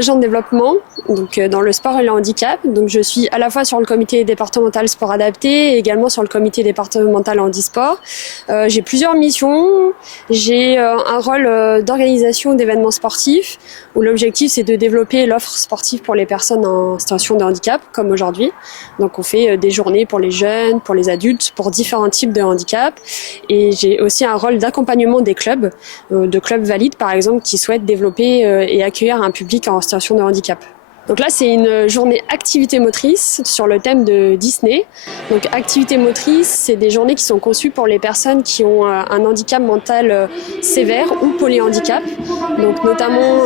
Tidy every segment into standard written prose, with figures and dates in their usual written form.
agent de développement donc, dans le sport et le handicap. Donc, je suis à la fois sur le comité départemental sport adapté et également sur le comité départemental handisport. J'ai plusieurs missions. J'ai un rôle d'organisation d'événements sportifs où l'objectif c'est de développer l'offre sportive pour les personnes en situation de handicap comme aujourd'hui. Donc on fait des journées pour les jeunes, pour les adultes, pour différents types de handicap. Et j'ai aussi un rôle d'accompagnement des clubs, de clubs valides par exemple, qui souhaitent développer et accueillir un public en situation de handicap. Donc là, c'est une journée activité motrice sur le thème de Disney. Donc activité motrice, c'est des journées qui sont conçues pour les personnes qui ont un handicap mental sévère ou polyhandicap. Donc notamment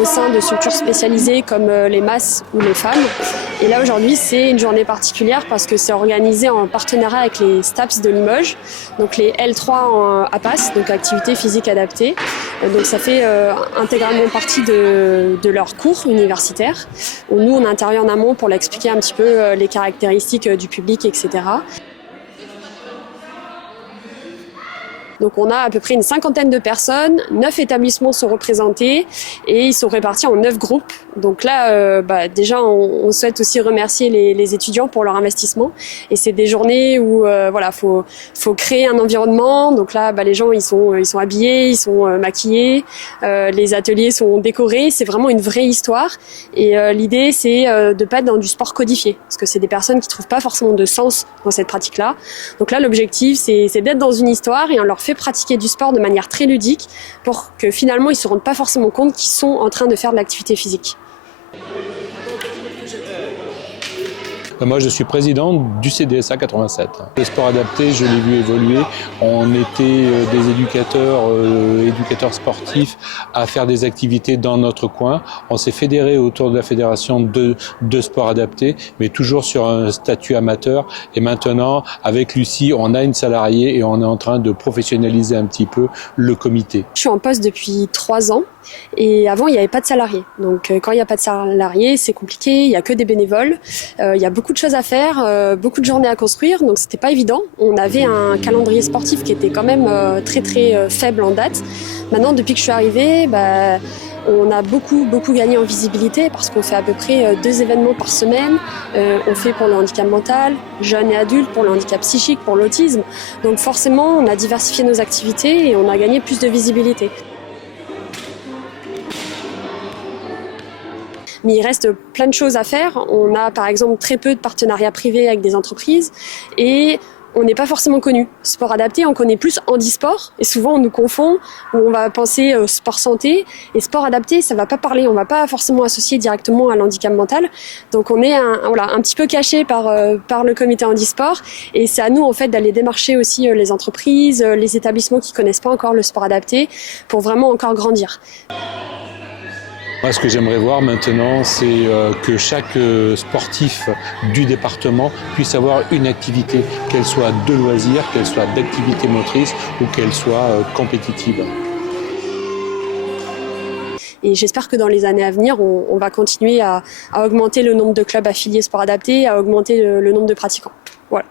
au sein de structures spécialisées comme les MAS ou les femmes. Et là aujourd'hui, c'est une journée particulière parce que c'est organisé en partenariat avec les STAPS de Limoges, donc les L3 en APAS, donc activité physique adaptée. Donc ça fait intégralement partie de leur cours universitaire. Où nous, on intervient en amont pour l'expliquer un petit peu les caractéristiques du public, etc. Donc on a à peu près une 50aine de personnes, 9 établissements sont représentés et ils sont répartis en 9 groupes. Donc là, déjà, on souhaite aussi remercier les étudiants pour leur investissement. Et c'est des journées où faut créer un environnement. Donc là, les gens ils sont habillés, ils sont maquillés, les ateliers sont décorés. C'est vraiment une vraie histoire. Et l'idée, c'est de pas être dans du sport codifié, parce que c'est des personnes qui trouvent pas forcément de sens dans cette pratique-là. Donc là, l'objectif, c'est d'être dans une histoire et on leur fait pratiquer du sport de manière très ludique pour que finalement ils se rendent pas forcément compte qu'ils sont en train de faire de l'activité physique. Moi, je suis président du CDSA 87. Le sport adapté, je l'ai vu évoluer. On était des éducateurs sportifs à faire des activités dans notre coin. On s'est fédéré autour de la fédération de sport adapté, mais toujours sur un statut amateur. Et maintenant, avec Lucie, on a une salariée et on est en train de professionnaliser un petit peu le comité. Je suis en poste depuis 3 ans. Et avant, il n'y avait pas de salariés. Donc, quand il n'y a pas de salariés, c'est compliqué. Il n'y a que des bénévoles. Il y a beaucoup de choses à faire, beaucoup de journées à construire. Donc, c'était pas évident. On avait un calendrier sportif qui était quand même très, très faible en date. Maintenant, depuis que je suis arrivée, on a beaucoup gagné en visibilité parce qu'on fait à peu près 2 événements par semaine. On fait pour le handicap mental, jeunes et adultes, pour le handicap psychique, pour l'autisme. Donc, forcément, on a diversifié nos activités et on a gagné plus de visibilité. Mais il reste plein de choses à faire. On a par exemple très peu de partenariats privés avec des entreprises et on n'est pas forcément connu. Sport adapté, on connaît plus handisport et souvent on nous confond, où on va penser sport santé et sport adapté, ça va pas parler, on va pas forcément associer directement à l'handicap mental. Donc on est un petit peu caché par le comité handisport et c'est à nous en fait d'aller démarcher aussi les entreprises, les établissements qui connaissent pas encore le sport adapté pour vraiment encore grandir. Moi, ce que j'aimerais voir maintenant, c'est que chaque sportif du département puisse avoir une activité, qu'elle soit de loisir, qu'elle soit d'activité motrice ou qu'elle soit compétitive. Et j'espère que dans les années à venir, on va continuer à augmenter le nombre de clubs affiliés sport adapté, à augmenter le nombre de pratiquants. Voilà.